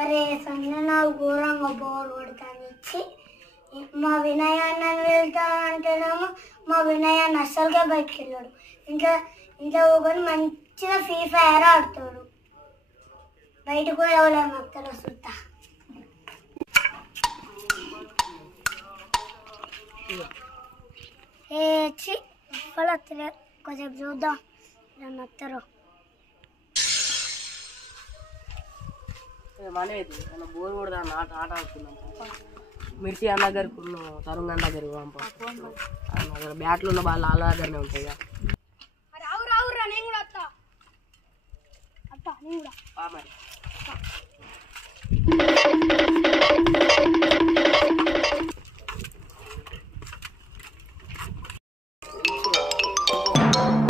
అరే సంజన నాకు ఘోరంగా బోర్ కొడతాను. మా వినయ్ అన్నని వెళ్తానంటేనేమో మా వినయ్ అన్న అస్సలుగా బయటకు వెళ్ళాడు. ఇంట్లో ఒకటి మంచిగా ఫ్రీ ఫైర్ ఆడుతాడు. బయటకు కూడా ఎవరు మొత్తం వస్తుంటా వాళ్ళు వస్తలే కొంచెం చూద్దాం నన్ను వస్తారు. మనది మన బోర్ కూడా ఆట ఆడుతున్నాం. మిర్చి అన్న దగ్గరికి తరుణ్ అన్న దగ్గరికి పంప బ్యాట్లు ఉన్న వాళ్ళు వాళ్ళ దగ్గరనే ఉంటాయి. మరి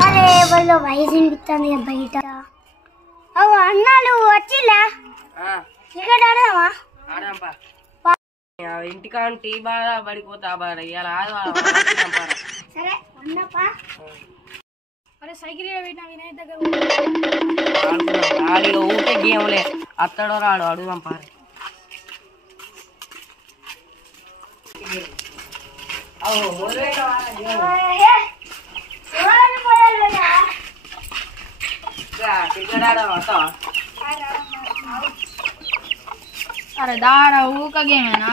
అరే వాళ్ళు వయసు వినిపిస్తుంది బయట. అవు అన్నాలు వచ్చిలా క్రికెట్ ఆడదామా? ఆడాంపా ఇంటికాడ టీ బాగా పడిపోతా బాగా ఇలా సరే అన్నప్పా. అరే సైకిల్ వినయ్ దగ్గర ఊకే గేమ్లే అత్తడో రాడు అడుగుదాం పార. అరే దారా ఊక గేమేనా?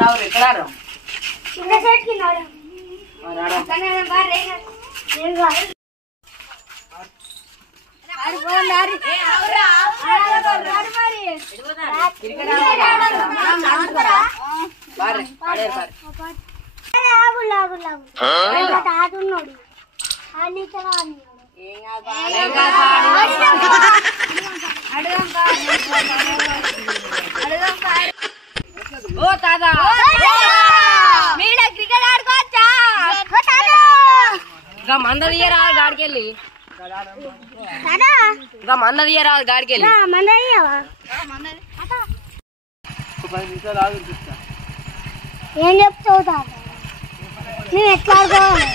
రావు ఎక్కడ తాతున్నాడు ఓ తాతా మీడ క్రికెట్ ఆడుకోవచ్చా? ఇంకా మంద తీయరాదు గాడికెళ్ళి, ఇంకా మంద తీయరాదు గాడికెళ్ళి. 10 నిమిషాలు ఆగి చూస్తా. ఏం చెప్తావు తాత? నేను ఎట్లా ఆడుకోవాలి?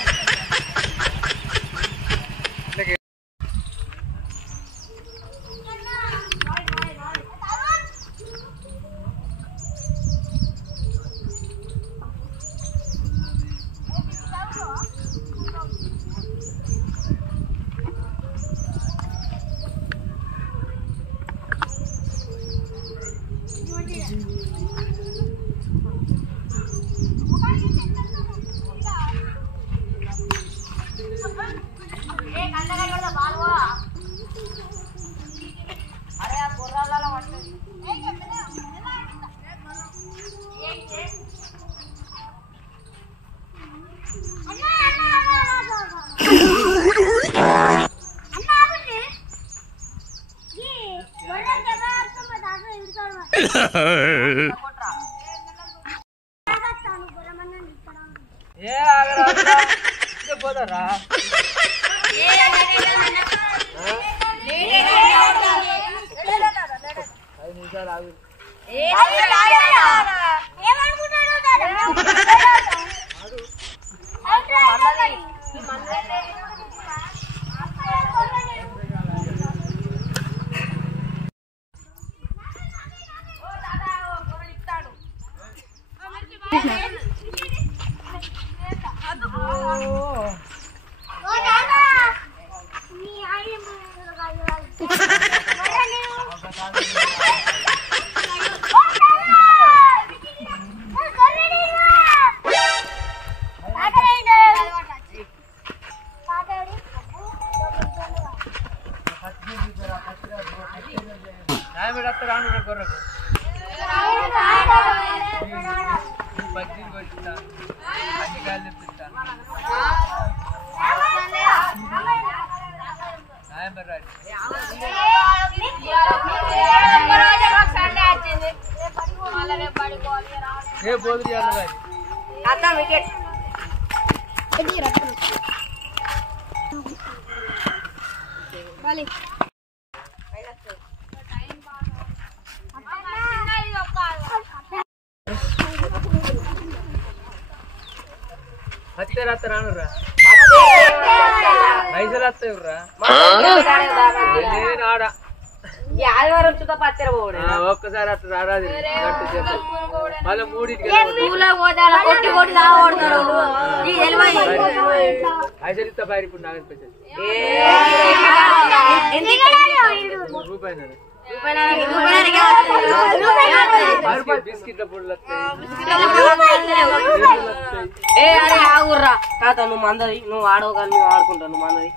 పోతారా हत्ते रात रानूरा ఆదివారం చుట్టూ పచ్చర పోడు ఒక్కసారి అట్లా రారాది మళ్ళీ మూడింటికి ఐసరిస్తా బయట ఇప్పుడు నాకు రూపాయి బిస్కెట్ల పొడులు ఆగుర్రా తాత నువ్వు మందది నువ్వు ఆడవు కానీ నువ్వు ఆడుకుంటావు నువ్వు మందది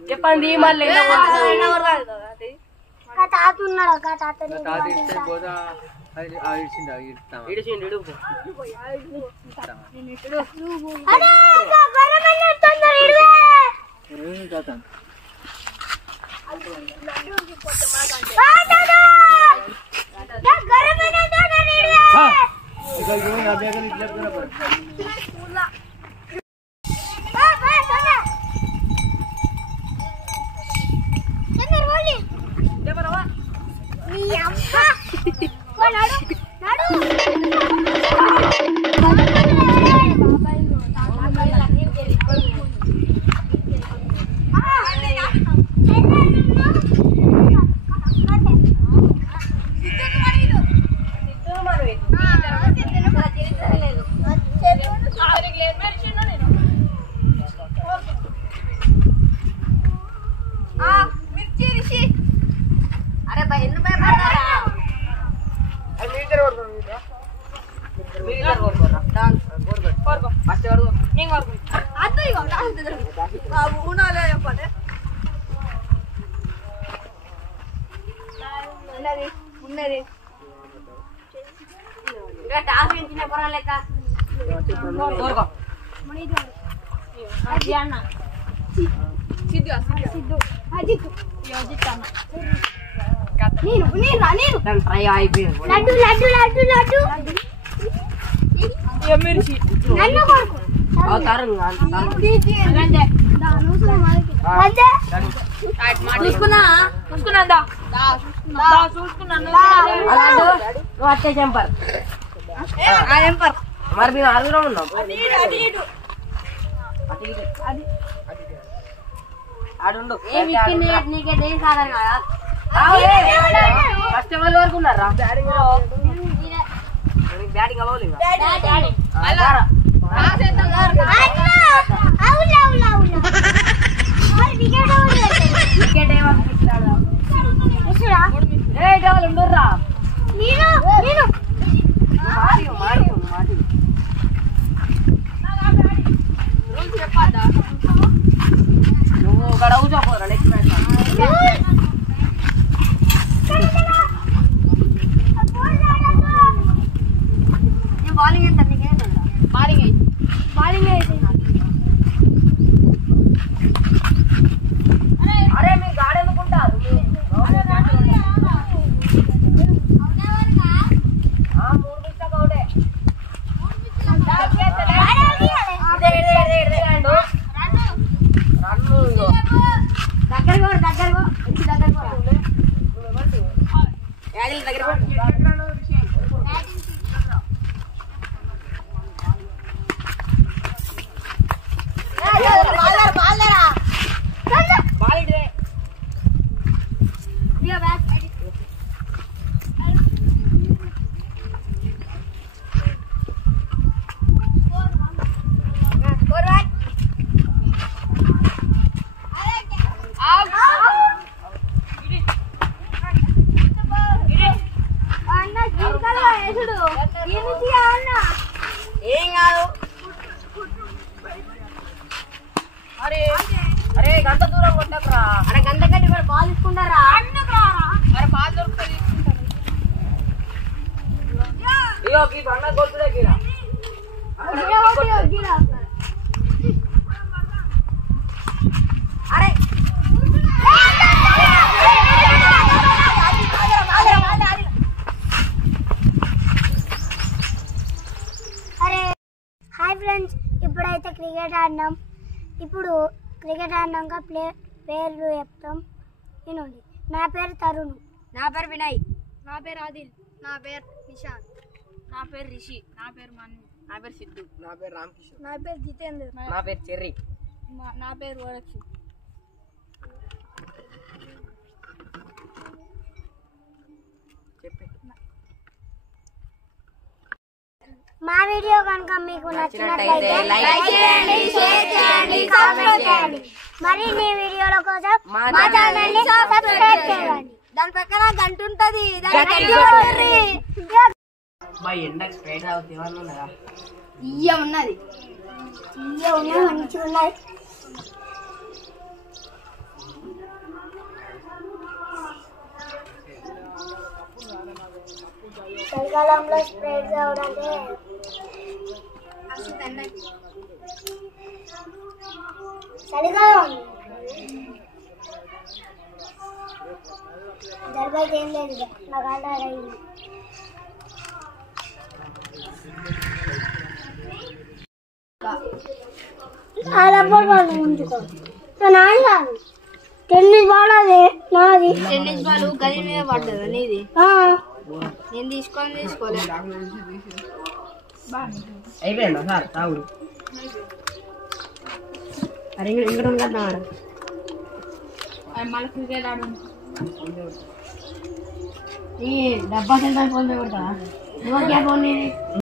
చెప్పండి మళ్ళీ తాత ఉన్నాడు తాత ఇస్తే పోదా ఇడిచిండు ట్రై అయిపోయింది వచ్చే చెంపర్ మరి మేము ఆరుగురు ఉన్నాం ఆడుండు నీకే సాధారణ కదా కస్టమర్ల వరకు ఉన్నారా బ్యాటింగ్ అవ్వాలి ఉండర్రా నువ్వు ఇక్కడ కూర్చోపోరా నెక్స్ట్ మ్యాచ్ బౌలింగ్ ఎంత బౌలింగ్ అయితే అరే మీ గాడి ఎందుకుంటారు ఏం కాదు అరే అరే గంట దూరం కొట్టకురా అరే గంట కట్టి మరి బాల్ తీసుకుంటారా అరే బాల్ దొరుకుతుంది ఇయో ఈ బండ కొట్టుడే గిరా అరే హాయ్ ఫ్రెండ్స్, ఇప్పుడైతే క్రికెట్ ఆడినాం. ఇప్పుడు క్రికెట్ ఆడినాక పేర్లు చెప్తాం. వినండి. నా పేరు తరుణ్. నా పేరు వినయ్. నా పేరు ఆదిల్. నా పేరు నిషాంత్. నా పేరు రిషి. నా పేరు మన్ను. నా పేరు సిద్ధు. నా పేరు రామకిషోర్. నా పేరు జితేందర్. నా పేరు చెర్రీ. నా పేరు వరక్షి. చెప్పి మా వీడియో కనుక మీకు నచ్చినట్లయితే లైక్ చేయండి, షేర్ చేయండి, కామెంట్ చేయండి. మరిన్ని వీడియోల కోసం మా ఛానల్ ని సబ్స్క్రైబ్ చేయండి. దాని పక్కన గంట ఉంటది. ఎండకు స్ప్రైట్ అవుతుంది. ఏమన్నా ఉన్నదా? ఇయ్య ఉన్నది. మంచిగా ఉన్నాయి. చలికాలంలో స్ప్రైట్ కావడంటే చలికాలం జరబైతే ఏం లేదు. నాకు ఆర్డర్ అయింది. టెన్నిస్ బాల్ అదే నాది. టెన్నిస్ బాల్ గది మీద పడ్డదా నీది? నేను తీసుకోలే. అయిపోయిందా సార్ తాగుడు? అరే ఇక్కడ ఉందా? మళ్ళీ క్రికెట్ ఆడు. ఈ డబ్బా సెంటర్ ఫోన్ పే కొడతా. ఫోన్